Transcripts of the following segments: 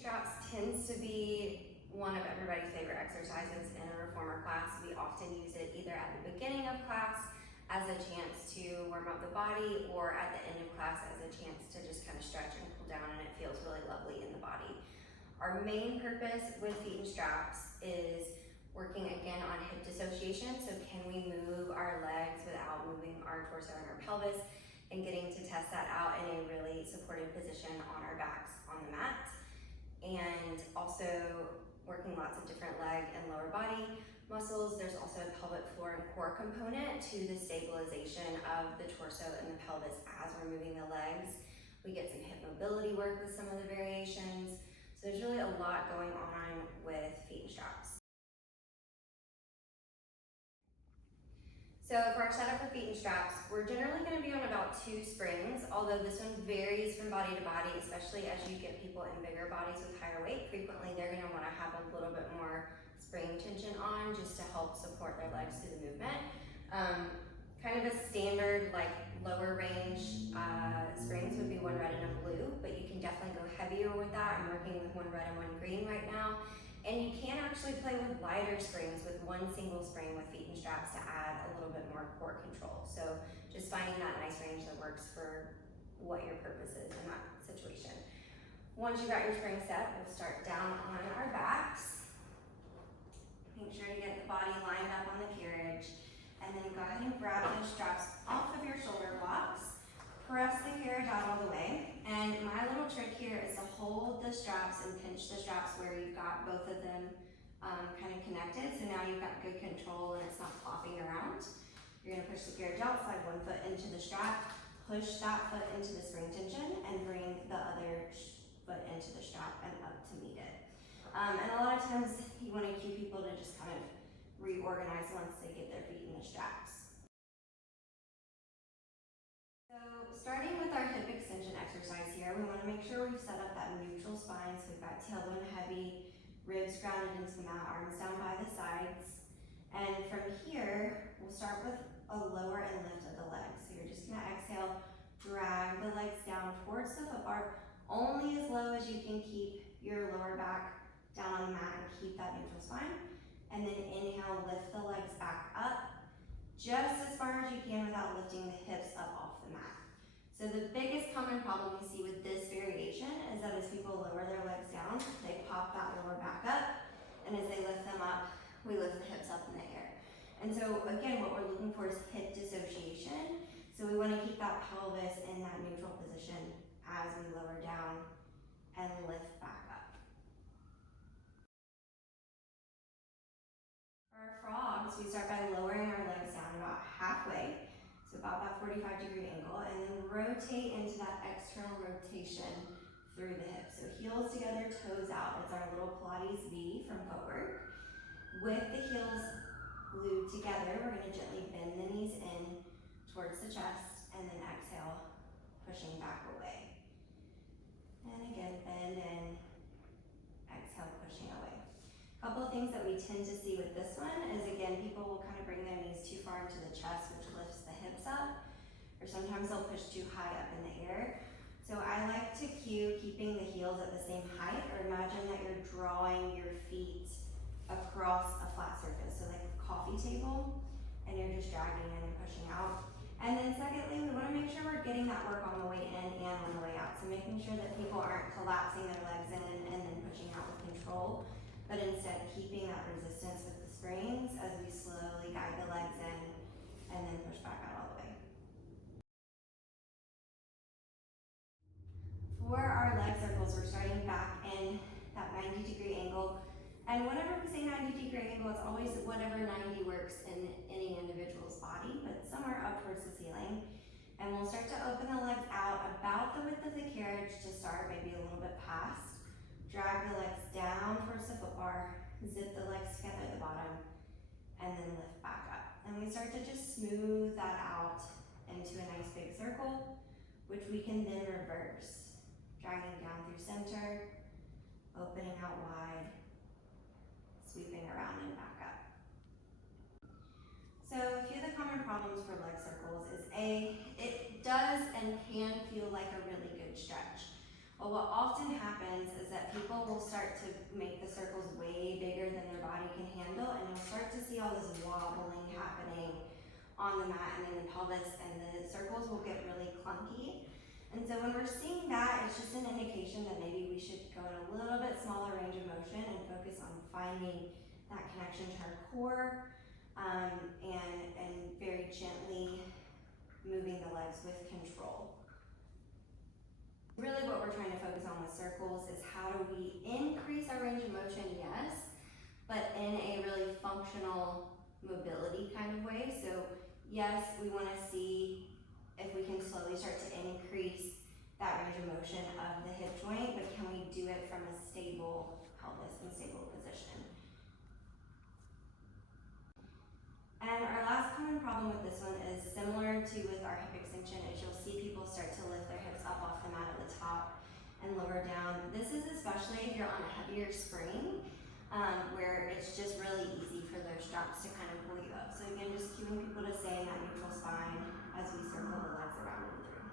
straps tends to be one of everybody's favorite exercises in a reformer class. We often use it either at the beginning of class as a chance to warm up the body, or at the end of class as a chance to just kind of stretch and cool down, and it feels really lovely in the body. Our main purpose with feet and straps is working again on hip dissociation. So can we move our legs without moving our torso and our pelvis, and getting to test that out in a really supported position on our backs on the mat. And also working lots of different leg and lower body muscles. There's also a pelvic floor and core component to the stabilization of the torso and the pelvis as we're moving the legs. We get some hip mobility work with some of the variations. So there's really a lot going on with feet and straps. So for our setup for feet and straps, we're generally going to be on about 2 springs, although this one varies from body to body, especially as you get people in bigger bodies with higher weight. Frequently, they're going to want to have a little bit more spring tension on just to help support their legs through the movement. Kind of a standard like lower range springs would be 1 red and a blue, but you can definitely go heavier with that. I'm working with 1 red and 1 green right now. And you can actually play with lighter springs with 1 single spring with feet and straps to add a little bit more core control. So just finding that nice range that works for what your purpose is in that situation. Once you got your spring set, we'll start down on our backs. Make sure to get the body lined up on the carriage, and then go ahead and grab those straps off of your shoulder blocks. Press the carriage out all the way, and my little trick here is to hold the straps and pinch the straps where you've got both of them kind of connected, so now you've got good control and it's not flopping around. You're going to push the carriage out, slide 1 foot into the strap, push that foot into the spring tension, and bring the other foot into the strap and up to meet it. And a lot of times you want to cue people to just kind of reorganize once they get their feet in the straps. So starting with our hip extension exercise here, we want to make sure we've set up that neutral spine. So we've got tailbone heavy, ribs grounded into the mat, arms down by the sides. And from here, we'll start with a lower and lift of the legs. So you're just going to exhale, drag the legs down towards the foot bar, only as low as you can keep your lower back down on the mat and keep that neutral spine. And then inhale, lift the legs back up just as far as you can without lifting the hips up off the mat. So the biggest common problem we see with this variation is that as people lower their legs down, they pop that lower back up, and as they lift them up, we lift the hips up in the air. And so again, what we're looking for is hip dissociation. So we want to keep that pelvis in that neutral position as we lower down and lift back up. For our frogs, we start by lowering our legs down about halfway, so about that 45-degree angle, and then rotate into that external rotation through the hips. So heels together, toes out. It's our little Pilates V from footwork. With the heels glued together, we're going to gently bend the knees in towards the chest, and then exhale, pushing back away. And again, bend in, exhale, pushing away. A couple of things that we tend to see with this one is, again, people will kind of bring their knees too far into the chest, which lifts the hips up, or sometimes they'll push too high up in the air. So I like to cue keeping the heels at the same height, or imagine that you're drawing your feet across a flat surface, so like a coffee table, and you're just dragging in and pushing out. And then secondly, we want to make sure we're getting that work on the way in and on the way out. So making sure that people aren't collapsing their legs in and then pushing out with control, but instead keeping that resistance with the springs as we slowly guide the legs in and then push back out all the way. For our leg circles, we're starting back in that 90-degree angle. And whenever we say 90-degree angle, it's always whatever 90 works in any individual's body, but somewhere up towards the ceiling. And we'll start to open the legs out about the width of the carriage to start, maybe a little bit past. Drag the legs down towards the foot bar, zip the legs together at the bottom, and then lift back up. And we start to just smooth that out into a nice big circle, which we can then reverse. Dragging down through center, opening out wide, sweeping around and back up. So a few of the common problems for leg circles is A, it does and can feel like a really good stretch. Well, what often happens is that people will start to make the circles way bigger than their body can handle, and you'll start to see all this wobbling happening on the mat and in the pelvis, and the circles will get really clunky. And so when we're seeing that, it's just an indication that maybe we should go in a little bit smaller range of motion and focus on finding that connection to our core, and very gently moving the legs with control. Really what we're trying to focus on with circles is how do we increase our range of motion, yes, but in a really functional mobility kind of way. So yes, we want to see if we can slowly start to increase that range of motion of the hip joint, but can we do it from a stable pelvis and stable position? And our last common problem with this one is similar to with our hip extension, is you'll see people start to lift their hips up off the mat at the top and lower down. This is especially if you're on a heavier spring, where it's just really easy for those straps to kind of pull you up. So again, just cueing people to stay in that neutral spine as we circle the legs around and through.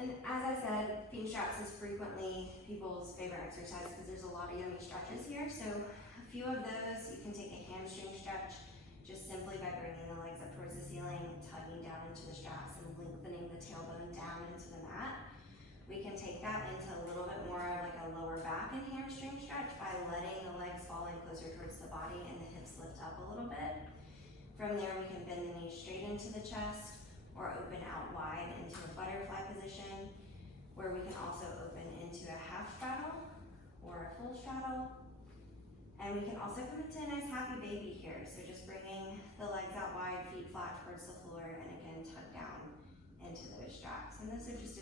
And as I said, feet straps is frequently people's favorite exercise because there's a lot of yummy stretches here. So a few of those, you can take a hamstring stretch just simply by bringing the legs up towards the ceiling, tugging down into the straps and lengthening the tailbone down into the mat. We can take that into a little bit more of like a lower back and hamstring stretch by letting the legs fall in closer towards the body and the hips lift up a little bit. From there, we can bend the knees straight into the chest, or open out wide into a butterfly position, where we can also open into a half straddle or a full straddle. And we can also come into a nice happy baby here. So just bringing the legs out wide, feet flat towards the floor, and again, tug down into those straps. And those are just